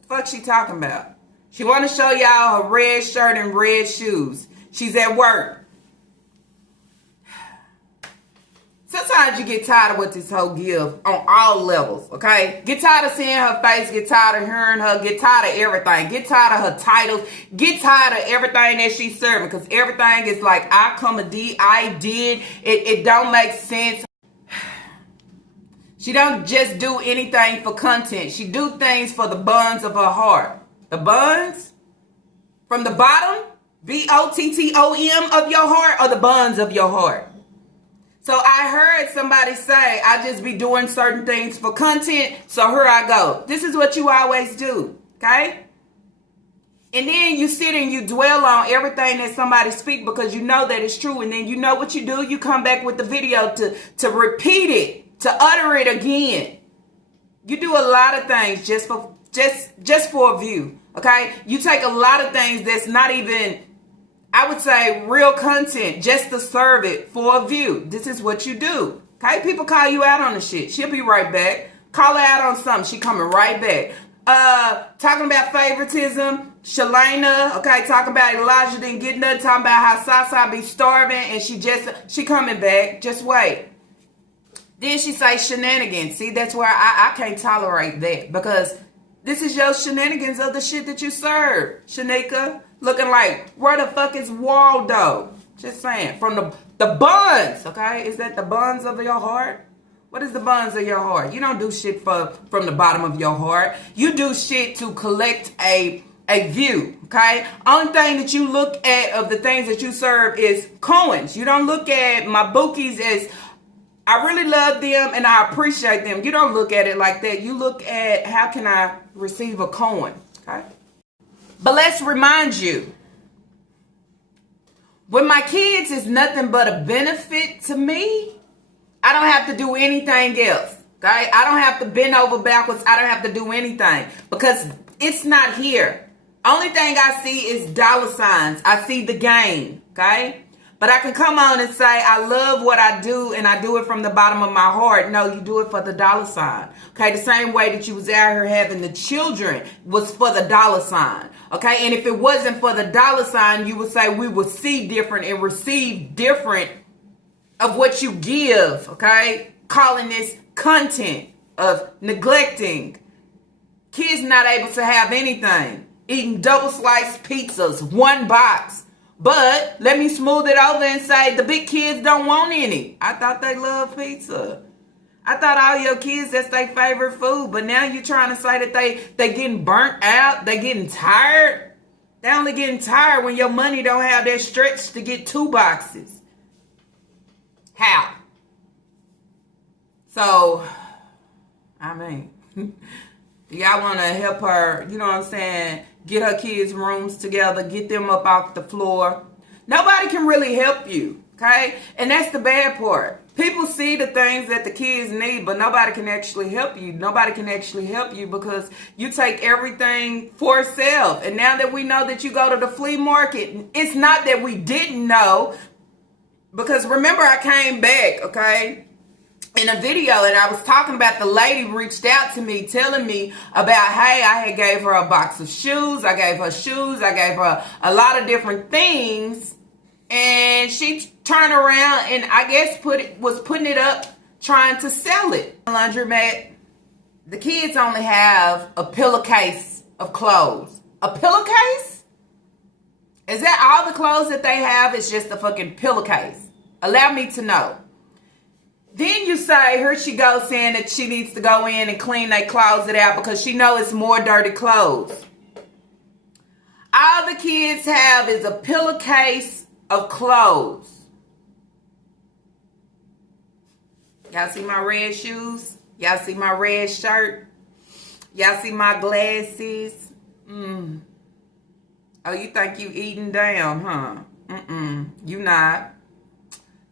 the fuck she talking about? She want to show y'all her red shirt and red shoes. She's at work. Sometimes you get tired of what this hoe give on all levels, okay? Get tired of seeing her face. Get tired of hearing her. Get tired of everything. Get tired of her titles. Get tired of everything that she's serving, because everything is like, I did. It don't make sense. She don't just do anything for content. She do things for the buns of her heart. The buns? From the bottom? BOTTOM of your heart, or the buns of your heart? So I heard somebody say, I just be doing certain things for content, so here I go. This is what you always do, okay? And then you sit and you dwell on everything that somebody speak because you know that it's true. And then you know what you do? You come back with the video to repeat it, to utter it again. You do a lot of things just for a view, okay? You take a lot of things that's not even, I would say, real content just to serve it for a view. This is what you do, okay? People call you out on the shit. She'll be right back. Call her out on something. She coming right back. Talking about favoritism, Shalana, okay? Talking about Elijah didn't get nothing. Talking about how Sasa be starving, and she coming back. Just wait. Then she say shenanigans. See, that's where I can't tolerate that, because this is your shenanigans of the shit that you serve, Shanika. Looking like, where the fuck is Waldo? Just saying. From the buns, okay? Is that the buns of your heart? What is the buns of your heart? You don't do shit from the bottom of your heart. You do shit to collect a view, okay? Only thing that you look at of the things that you serve is coins. You don't look at my bookies as, I really love them and I appreciate them. You don't look at it like that. You look at, how can I receive a coin, okay? But let's remind you, when my kids is nothing but a benefit to me, I don't have to do anything else, okay? I don't have to bend over backwards. I don't have to do anything because it's not here. Only thing I see is dollar signs. I see the gain, okay? But I can come on and say, I love what I do and I do it from the bottom of my heart. No, you do it for the dollar sign. Okay, the same way that you was out here having the children was for the dollar sign. Okay, and if it wasn't for the dollar sign, you would say we would see different and receive different of what you give. Okay, calling this content of neglecting. Kids not able to have anything. Eating double sliced pizzas, one box. But let me smooth it over and say the big kids don't want any. I thought they love pizza. I thought all your kids, that's their favorite food. But now you're trying to say that they getting burnt out. They getting tired. They only getting tired when your money don't have that stretch to get 2 boxes. How? So, I mean, y'all want to help her, you know what I'm saying, get her kids' rooms together, get them up off the floor. Nobody can really help you, okay? And that's the bad part. People see the things that the kids need, but nobody can actually help you. Nobody can actually help you because you take everything for self. And now that we know that you go to the flea market, it's not that we didn't know, because remember I came back, okay, in a video, and I was talking about the lady reached out to me telling me about, hey, I had gave her a box of shoes. I gave her shoes. I gave her a lot of different things. And she turned around and I guess was putting it up trying to sell it. Laundromat, the kids only have a pillowcase of clothes. A pillowcase? Is that all the clothes that they have? Is just a fucking pillowcase? Allow me to know. Then you say, here she goes saying that she needs to go in and clean their closet out because she knows it's more dirty clothes. All the kids have is a pillowcase of clothes. Y'all see my red shoes? Y'all see my red shirt? Y'all see my glasses? Oh, you think you eating down, huh? You not.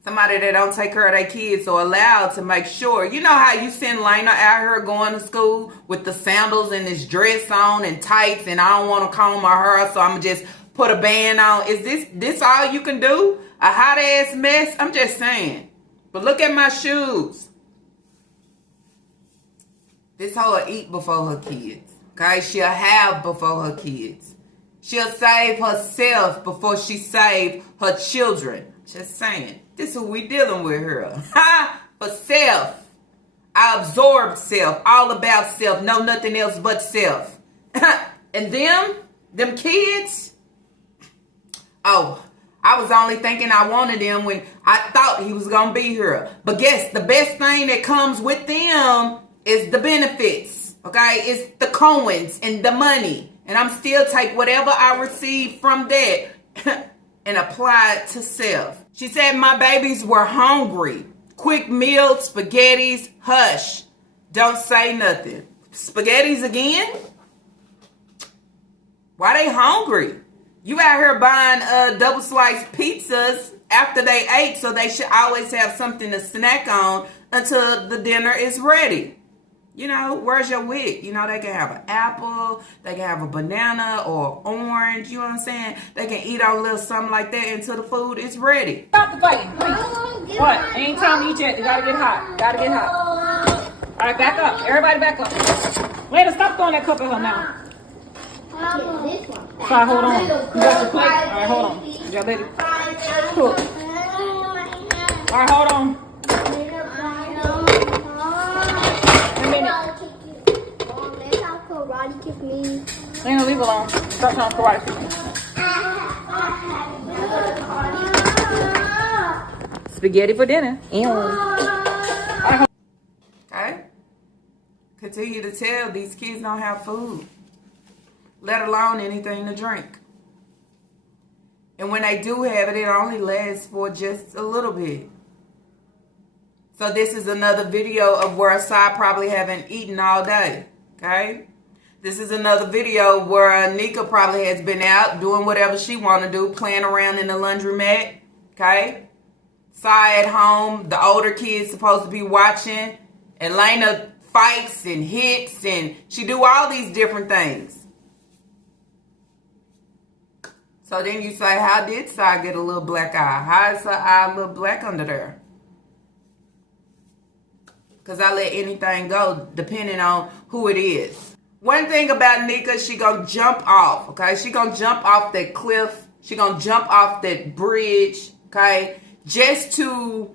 Somebody that don't take care of their kids or allowed to make sure. You know how you send Lena out here going to school with the sandals and this dress on and tights, and I don't want to comb her hair, so I'm going to just put a band on. Is this all you can do? A hot ass mess? I'm just saying. But look at my shoes. This hoe will eat before her kids. Okay? She'll have before her kids. She'll save herself before she save her children. Just saying. This is who we dealing with here. For self. I absorb self. All about self. Know nothing else but self. And them kids. Oh, I was only thinking I wanted them when I thought he was going to be here. But guess the best thing that comes with them is the benefits. Okay? It's the coins and the money. And I'm still take whatever I receive from that and apply it to self. She said my babies were hungry. Quick meals, spaghettis, hush. Don't say nothing. Spaghettis again? Why they hungry? You out here buying double sliced pizzas after they ate, so they should always have something to snack on until the dinner is ready. You know, where's your wig? You know, they can have an apple, they can have a banana or orange, you know what I'm saying? They can eat on a little something like that until the food is ready. Stop the fighting, please. What? Ain't time to eat yet. It gotta get hot. Gotta get hot. All right, back up. Everybody back up. Lena, stop throwing that cup at her now. Sorry, hold on. You got your plate? All right, hold on. Y'all ready? Cook. All right, hold on. Karate kick me. Lena, leave alone. Stop trying to karate kick me. Spaghetti for dinner. Okay? Continue to tell these kids don't have food, let alone anything to drink. And when they do have it, it only lasts for just a little bit. So this is another video of where Asai probably haven't eaten all day. Okay? This is another video where Nika probably has been out doing whatever she want to do, playing around in the laundromat. Okay? Sai at home, the older kids supposed to be watching. Elena fights and hits, and she do all these different things. So then you say, how did Sai get a little black eye? How is her eye a little black under there? Because I let anything go depending on who it is. One thing about Nika, she gonna jump off, okay? She gonna jump off that cliff. She gonna jump off that bridge, okay? Just to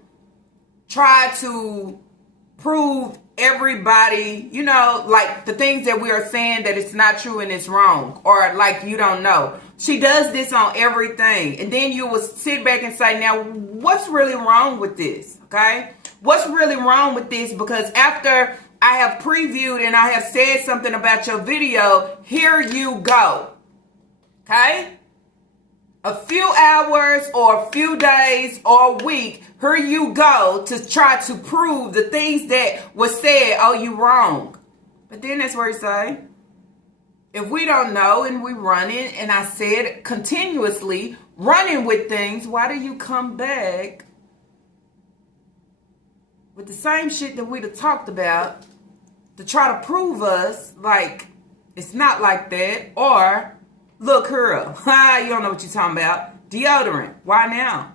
try to prove everybody, you know, like the things that we are saying that it's not true and it's wrong. Or like you don't know. She does this on everything. And then you will sit back and say, now, what's really wrong with this? Okay? What's really wrong with this? Because after I have previewed and I have said something about your video, here you go. Okay? A few hours or a few days or a week, here you go to try to prove the things that was said. Oh, you wrong. But then that's where he say, if we don't know and we running, and I said continuously running with things, why do you come back with the same shit that we'd have talked about to try to prove us like it's not like that? Or look her up. You don't know what you're talking about. Deodorant. Why now?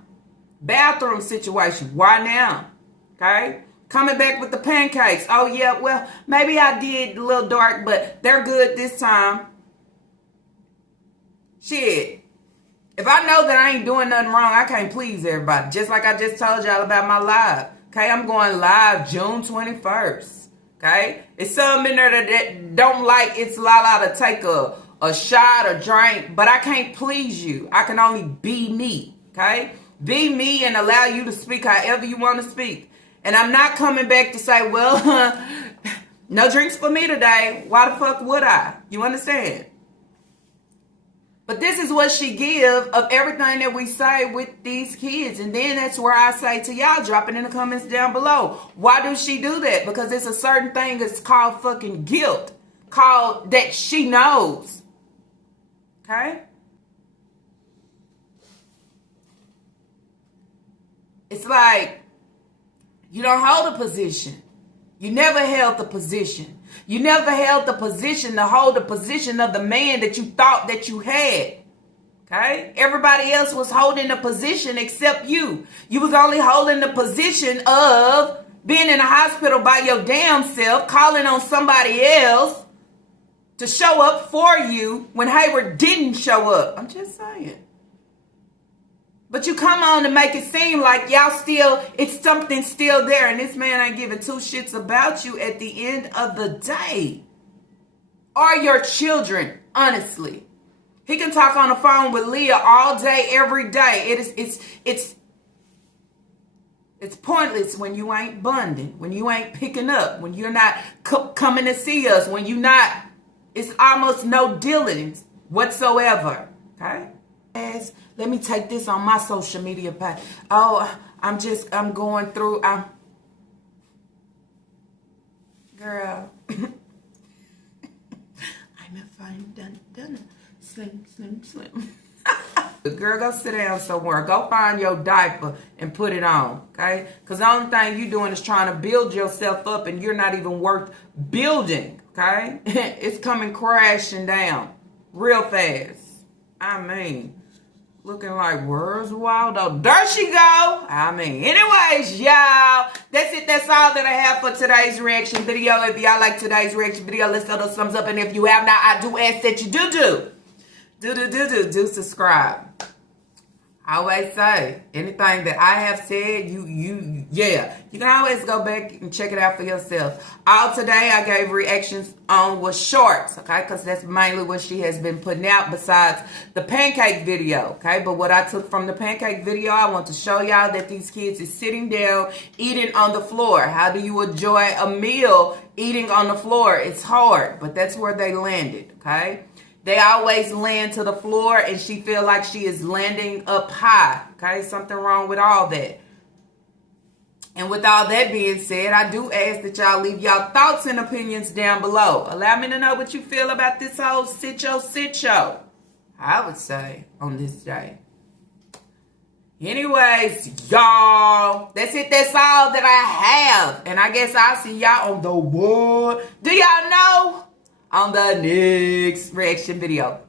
Bathroom situation. Why now? Okay? Coming back with the pancakes. Oh, yeah, well, maybe I did a little dark, but they're good this time. Shit. If I know that I ain't doing nothing wrong, I can't please everybody. Just like I just told y'all about my live. Okay, I'm going live June 21st. Okay? It's some in there that don't like it's la to take a shot or drink, but I can't please you. I can only be me. Okay? Be me and allow you to speak however you want to speak. And I'm not coming back to say, well, no drinks for me today. Why the fuck would I? You understand? But this is what she give of everything that we say with these kids. And then that's where I say to y'all, drop it in the comments down below. Why does she do that? Because it's a certain thing that's called fucking guilt. Called that she knows. Okay? It's like, you don't hold a position. You never held the position. You never held the position to hold the position of the man that you thought that you had. Okay? Everybody else was holding the position except you. You was only holding the position of being in a hospital by your damn self, calling on somebody else to show up for you when Hayward didn't show up. I'm just saying. But you come on to make it seem like y'all still, it's something still there. And this man ain't giving two shits about you at the end of the day. Or your children, honestly. He can talk on the phone with Leah all day, every day. It's pointless when you ain't bonding, when you ain't picking up, when you're not coming to see us, when you not, it's almost no dealings whatsoever. Okay? Let me take this on my social media page. Oh, I'm going through, girl. I'm a fine dun, slim. Girl, go sit down somewhere. Go find your diaper and put it on, okay? Because the only thing you doing is trying to build yourself up and you're not even worth building, okay? It's coming crashing down real fast. I mean, looking like, where's Waldo? There she go. I mean, anyways, y'all, that's it. That's all that I have for today's reaction video. If y'all like today's reaction video, let's throw those thumbs up. And if you have not, I do ask that you do subscribe. I always say, anything that I have said, you can always go back and check it out for yourself. All today I gave reactions on was shorts, okay? Because that's mainly what she has been putting out besides the pancake video, okay? But what I took from the pancake video, I want to show y'all that these kids is sitting down, eating on the floor. How do you enjoy a meal eating on the floor? It's hard, but that's where they landed, okay? They always land to the floor and she feel like she is landing up high. Okay, something wrong with all that. And with all that being said, I do ask that y'all leave y'all thoughts and opinions down below. Allow me to know what you feel about this whole sit show. I would say on this day. Anyways, y'all, that's it. That's all that I have. And I guess I'll see y'all on the what? Do y'all know? On the next reaction video.